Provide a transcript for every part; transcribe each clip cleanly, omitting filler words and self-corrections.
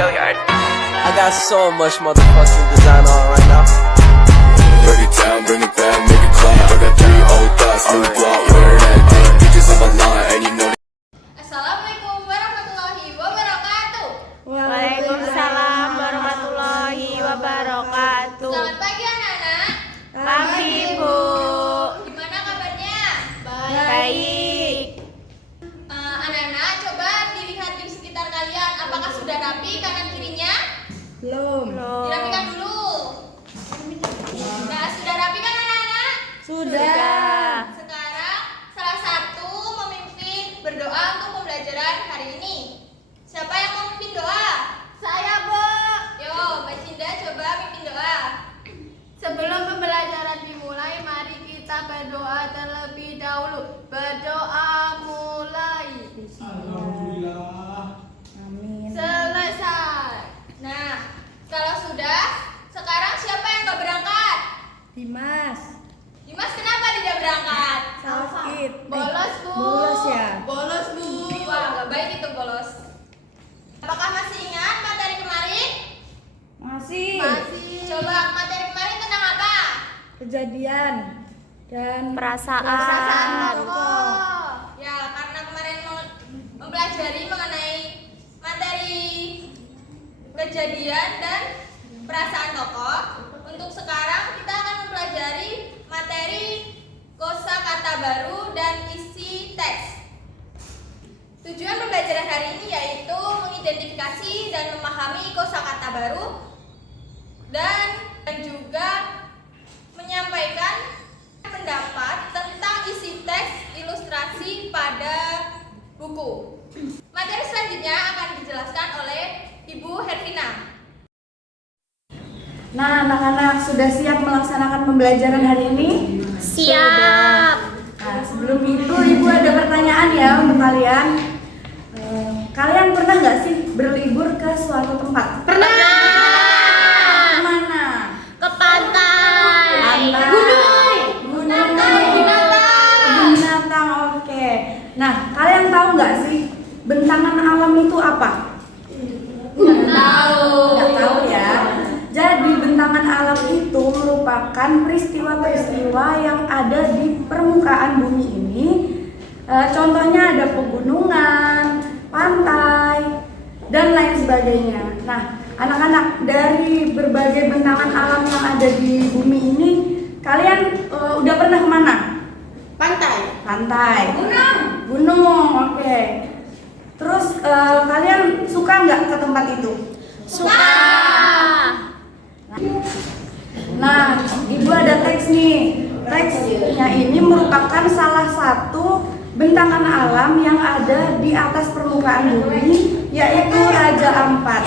I got so much motherfucking design on right now. Break it down, bring it back, make it clap. I got 3 old thoughts, new block, where that day. Bitches on my line, and you know. Assalamualaikum warahmatullahi wabarakatuh. Waalaikumsalam warahmatullahi wabarakatuh. Selamat pagi anak-anak. Pagi Bu. Gimana kabarnya? Baik. Anak-anak coba dilihat di sekitar kalian. Apakah sudah rapi kanan kirinya? Belum. Dirapikan dulu. Nah, sudah rapi kan anak-anak? Sudah. Sekarang salah satu memimpin berdoa untuk pembelajaran hari ini. Siapa yang mau memimpin doa? Saya Bu. Yo, Mbak Cinda coba mimpin doa. Sebelum pembelajaran dimulai, mari kita berdoa terlebih dahulu. Berdoa mulai. Alhamdulillah. Selesai. Nah, kalau sudah, sekarang siapa yang nggak berangkat? Dimas, Dimas kenapa tidak berangkat? sakit. Bolos Bu. Bolos ya? Bolos Bu. Wah, nggak baik itu bolos. Apakah masih ingat materi kemarin? Masih. Coba materi kemarin tentang apa? Kejadian dan Perasaan. tokoh. Ya, karena kemarin mempelajari mengenai materi kejadian dan perasaan tokoh. Untuk sekarang kita akan mempelajari materi kosakata baru dan isi teks. Tujuan pembelajaran hari ini yaitu mengidentifikasi dan memahami kosakata baru dan juga menyampaikan pendapat tentang isi teks ilustrasi pada buku. Materi selanjutnya akan dijelaskan oleh Ibu Hervina. Nah, anak-anak sudah siap melaksanakan pembelajaran hari ini? Siap. Nah, sebelum itu Ibu ada pertanyaan ya untuk kalian. Kalian pernah nggak sih berlibur ke suatu tempat? Pernah. Mana? Ke pantai. Binatang, oke. Nah, kalian tahu nggak sih bentangan alam itu apa? Nggak tahu ya. Jadi bentangan alam itu merupakan peristiwa-peristiwa yang ada di permukaan bumi ini. Contohnya ada pegunungan, pantai, dan lain sebagainya. Nah, anak-anak, dari berbagai bentangan alam yang ada di bumi ini, kalian udah pernah kemana? Pantai. Gunung, oke. Terus kalian suka nggak ke tempat itu? Suka. Nah, Ibu ada teks nih. Teksnya ini merupakan salah satu bentangan alam yang ada di atas permukaan bumi, yaitu Raja Ampat.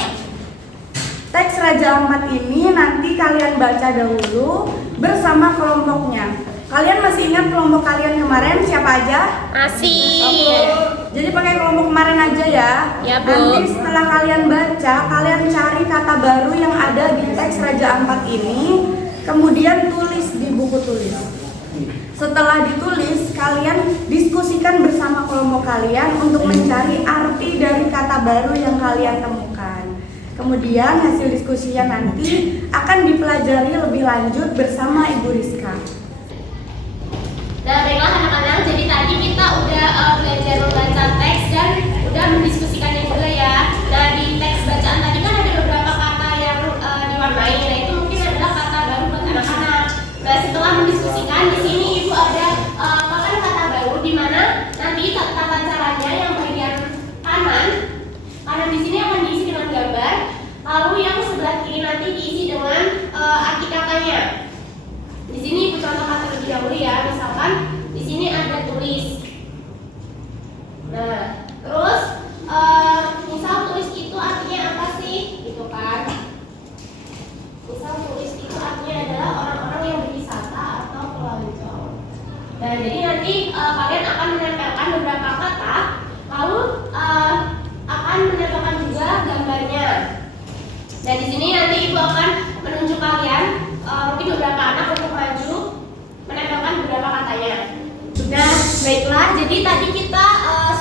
Teks Raja Ampat ini nanti kalian baca dahulu bersama kelompoknya. Kalian masih ingat kelompok kalian kemarin siapa aja? Masih. Oke. Jadi pakai kelompok kemarin aja ya. Ya, Bu. Nanti setelah kalian baca, kalian cari kata baru yang ada di teks Raja Ampat ini, kemudian tulis di buku tulis. Setelah ditulis, kalian diskusikan bersama kelompok kalian untuk mencari arti dari kata baru yang kalian temukan. Kemudian hasil diskusinya nanti akan dipelajari lebih lanjut bersama Ibu Rizka. Nah, baiklah anak-anak, jadi tadi kita udah belajar membaca teks dan udah mendiskusikannya juga ya. Nah, di teks bacaan tadi kan ada beberapa kata yang diwarnai, nah itu mungkin adalah kata baru buat anak-anak. Nah, setelah mendiskusikan, di sini Ibu ada papan kata baru di mana nanti tata caranya yang bagian kanan, karena di sini akan diisi dengan gambar, lalu yang sebelah kiri nanti diisi dengan arti katanya. Di sini Ibu contohkan terlebih dahulu ya, misalkan di sini ada tulis. Nah, terus misal tulis itu artinya apa sih? Gitu kan? Misal tulis itu artinya adalah orang-orang yang berwisata atau pelancong. Nah, jadi nanti kalian akan menempelkan beberapa kata, lalu akan menempelkan juga gambarnya. Nah, di sini nanti Ibu akan menunjuk kalian mungkin beberapa anak untuk maju menempelkan beberapa katanya. Nah, baiklah, jadi tadi kita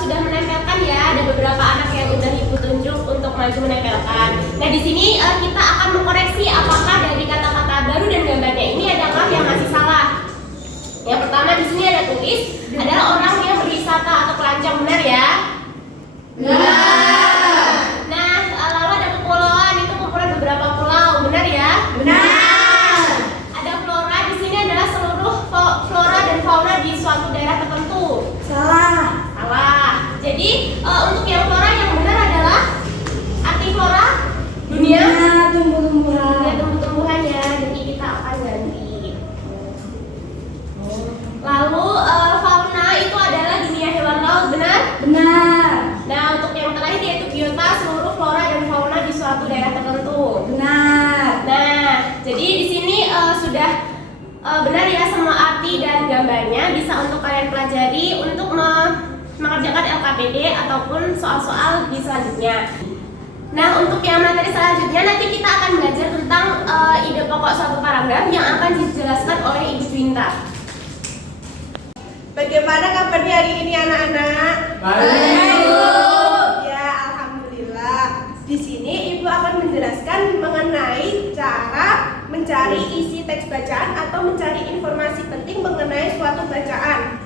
sudah menempelkan ya, ada beberapa anak yang udah Ibu tunjuk untuk maju menempelkan. Nah, di sini kita akan mengkoreksi apakah dari kata-kata baru dan gambarnya ini adalah yang masih salah. Yang pertama di sini ada tulis adalah orang yang berwisata atau pelancong, benar ya? Benar. Nah, lalu ada kepulauan, itu kumpulan beberapa pulau, benar ya? Benar. Ada flora, di sini adalah seluruh flora dan fauna di suatu daerah tertentu. Salah. Salah. Jadi untuk yang flora yang benar adalah arti flora dunia tumbuh-tumbuhan. tumbuh-tumbuhan ya. Jadi kita akan ganti. Lalu fauna itu adalah dunia hewan laut, benar? Benar. Nah, untuk yang terakhir yaitu biota, seluruh flora dan fauna di suatu daerah tertentu. Benar. Nah, jadi di sini sudah benar ya semua arti dan gambarnya, bisa untuk kalian pelajari untuk mengerjakan LKPD ataupun soal-soal di selanjutnya. Nah, untuk yang materi selanjutnya nanti kita akan belajar tentang ide pokok suatu paragraf yang akan dijelaskan oleh Ibu Juwinta. Bagaimana kabarnya hari ini anak-anak? Baik, Bu. Ya, alhamdulillah. Di sini Ibu akan menjelaskan mengenai cara mencari isi teks bacaan atau mencari informasi penting mengenai suatu bacaan.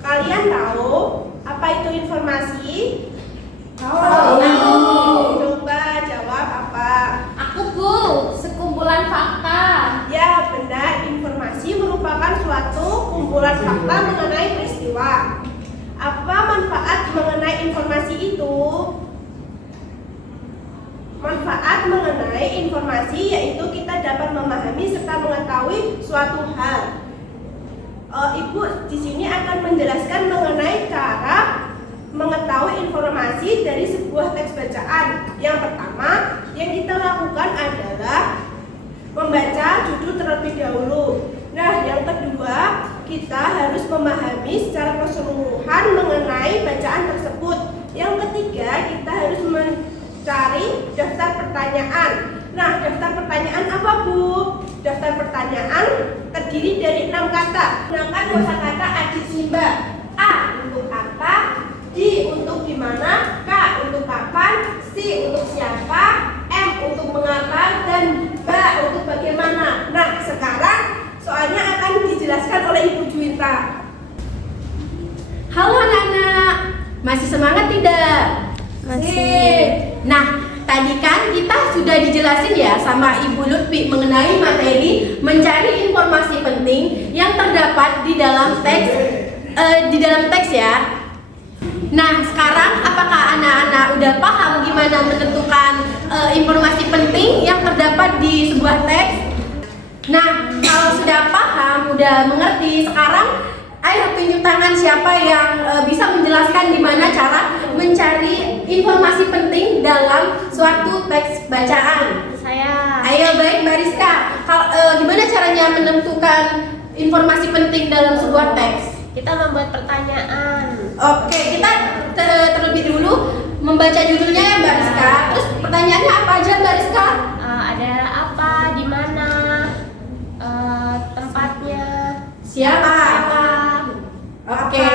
Kalian tahu apa itu informasi? Tahu. Coba jawab apa? Aku, Bu, sekumpulan fakta. Ya, benar. Informasi merupakan suatu kumpulan fakta mengenai peristiwa. Apa manfaat mengenai informasi itu? Manfaat mengenai informasi yaitu kita dapat memahami serta mengetahui suatu hal. Ibu di sini akan menjelaskan mengenai cara mengetahui informasi dari sebuah teks bacaan. Yang pertama yang kita lakukan adalah membaca judul terlebih dahulu. Nah, yang kedua kita harus memahami secara keseluruhan mengenai bacaan tersebut. Yang ketiga kita harus mencari daftar pertanyaan. Nah, daftar pertanyaan apa, Bu? Daftar pertanyaan terdiri dari 6 kata. Gunakan kosakata adik simba. A untuk apa, D untuk di mana, K untuk kapan, C untuk siapa, M untuk mengapa, dan B untuk bagaimana. Nah, sekarang soalnya akan dijelaskan oleh Ibu Juwinta. Halo anak-anak, masih semangat tidak? Masih. Nah, tadi kan kita sudah dijelasin ya sama Ibu Lutfi mengenai materi mencari informasi penting yang terdapat di dalam teks, ya. Nah, sekarang apakah anak-anak udah paham gimana menentukan informasi penting yang terdapat di sebuah teks? Nah, kalau sudah paham, udah mengerti, sekarang ayo tunjuk tangan siapa yang bisa menjelaskan gimana cara mencari informasi penting dalam suatu teks bacaan. Saya. Ayo, baik Mbak Rizka. Gimana caranya menentukan informasi penting dalam sebuah teks? Kita membuat pertanyaan. Oke, kita terlebih dulu membaca judulnya ya Mbak Rizka. Terus pertanyaannya apa aja Mbak Rizka? Ada apa, di mana, tempatnya, Siapa? Oke.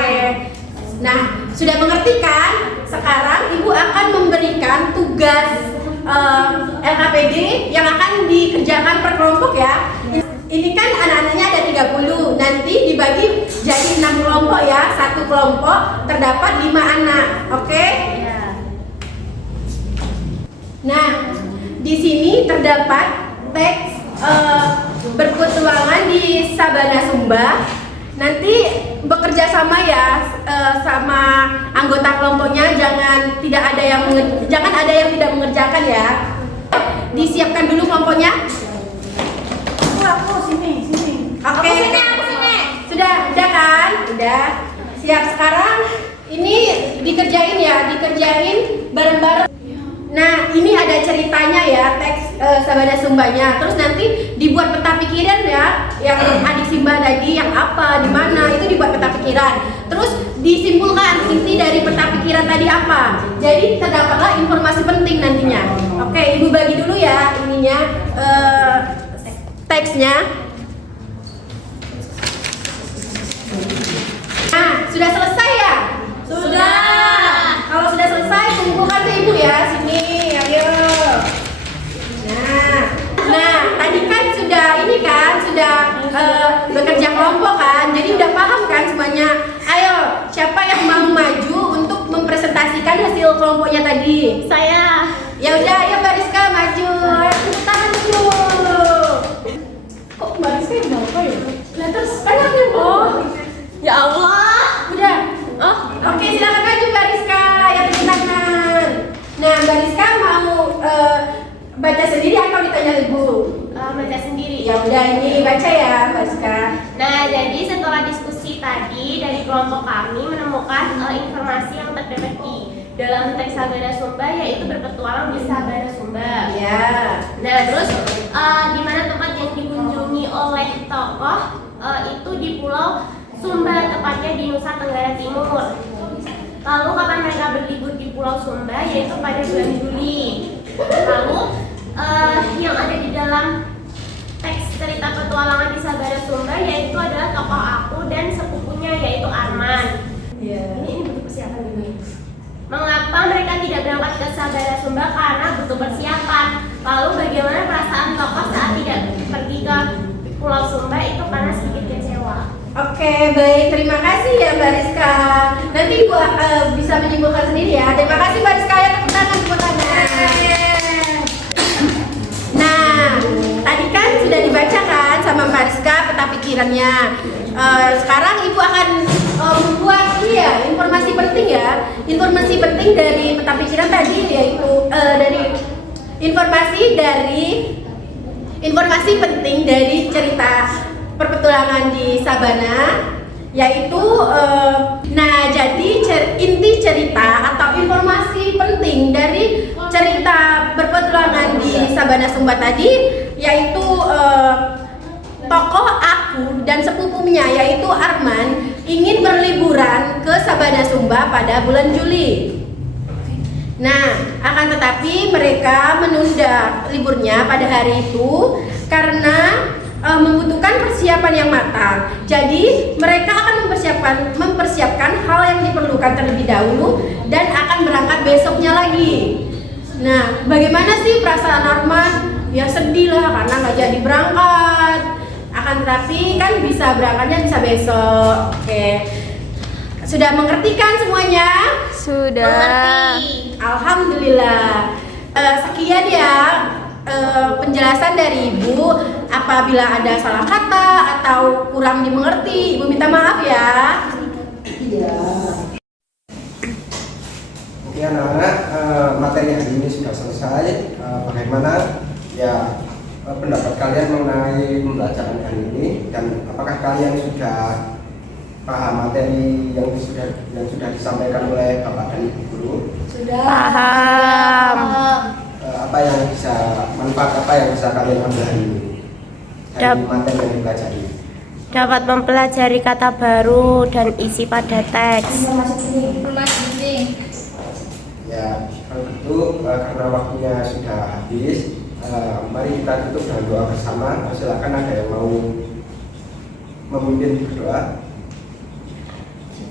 Nah, sudah mengerti kan? Sekarang Ibu akan memberikan tugas LKPD yang akan dikerjakan per kelompok ya. Ini kan anak-anaknya ada 30, nanti dibagi jadi 6 kelompok ya. Satu kelompok terdapat 5 anak, oke? Ya. Nah, di sini terdapat teks berpetualangan di Sabana Sumba. Nanti bekerja sama ya sama anggota kelompoknya, jangan ada yang tidak mengerjakan ya. Disiapkan dulu kelompoknya. Aku sini. Oke. Aku sini. Sudah kan? Udah. Siap. Sekarang ini dikerjain bareng-bareng. Nah, ini ada ceritanya ya, teks Sabana Sumbanya. Terus nanti dibuat peta pikiran ya, yang adik Simba tadi, yang apa, di mana, itu dibuat peta pikiran. Terus disimpulkan inti dari peta pikiran tadi apa. Jadi terdapatlah informasi penting nantinya. Oke, Ibu bagi dulu ya ininya teksnya. Nah, sudah selesai ya? Sudah. Kalau sudah selesai, kumpulkan ke Ibu ya. Sini, ayo. sudah bekerja kelompok kan, jadi udah paham kan semuanya. Ayo, siapa yang mau maju untuk mempresentasikan hasil kelompoknya tadi? Saya. Ya udah, ayo Mbak Rizka maju. Tepuk tangan dulu. Kok Mbak Rizka yang bawa ya? Lah terus kan aku yang bawa. Ya Allah. Udah. Oh, oke, silakan maju Mbak Rizka. Ya tepuk tangan. Nah, Mbak Rizka mau baca sendiri atau ditanya Ibu? Baca sendiri. Ya udah, ini baca ya Mbak Rizka. Nah, jadi setelah diskusi tadi dari kelompok kami menemukan informasi yang terdapat di dalam teks Sabana Sumba, yaitu berpetualang di Sabana Sumba. Ya. Nah, terus di mana tempat yang dikunjungi oleh tokoh itu di Pulau Sumba, tepatnya di Nusa Tenggara Timur. Lalu kapan mereka berlibur di Pulau Sumba, yaitu pada bulan Juli. Lalu yang ada di dalam teks cerita petualangan di Sabana Sumba yaitu adalah tokoh aku dan sepupunya yaitu Arman. Iya. Ini butuh persiapan dulu. Mengapa mereka tidak berangkat ke Sabana Sumba? Karena butuh persiapan. Lalu bagaimana perasaan tokoh saat tidak pergi ke Pulau Sumba? Itu karena sedikit kecewa. Oke, baik. Terima kasih ya Mbak Rizka. Nanti Ibu bisa menyimpulkan sendiri ya. Terima kasih Mbak Rizka ya, tepuk tangan, tepuk tangan. Nah, tadi kan sudah dibacakan sama Mbak Rizka peta pikirannya. Sekarang Ibu akan membuat informasi penting ya. Informasi penting dari peta pikiran tadi yaitu informasi penting dari cerita perpetualangan di Sabana, yaitu jadi inti cerita atau informasi penting dari cerita berpetualangan di Sabana Sumba tadi yaitu tokoh aku dan sepupunya yaitu Arman ingin berliburan ke Sabana Sumba pada bulan Juli. Nah, akan tetapi mereka menunda liburnya pada hari itu karena membutuhkan persiapan yang matang. Jadi mereka akan mempersiapkan hal yang diperlukan terlebih dahulu dan akan berangkat besoknya lagi. Nah, bagaimana sih perasaan Arman? Ya sedih lah karena nggak jadi berangkat. Akan tetapi kan bisa berangkatnya bisa besok. Oke. Sudah mengerti kan semuanya? Sudah. Mengerti. Alhamdulillah. Sekian ya penjelasan dari Ibu. Apabila ada salah kata atau kurang dimengerti, Ibu minta maaf ya. Iya. Oke anak-anak, materi hari ini sudah selesai. Bagaimana ya pendapat kalian mengenai pembelajaran hari ini, dan apakah kalian sudah paham materi yang sudah disampaikan oleh Bapak dan Ibu guru? Sudah. Paham. Apa yang bisa manfaat apa yang bisa kalian ambil hari ini dari materi yang dipelajari? Dapat mempelajari kata baru dan isi pada teks. Ya, kalau gitu karena waktunya sudah habis, mari kita tutup dengan doa bersama. Silakan ada yang mau memimpin berdoa?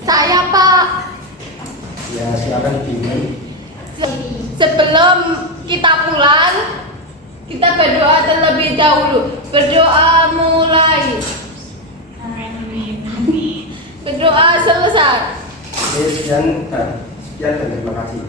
Saya Pak. Ya, silakan dipimpin. Sebelum kita pulang, kita berdoa terlebih dahulu. Berdoa mulai. Berdoa selesai. Sekian dan terima kasih.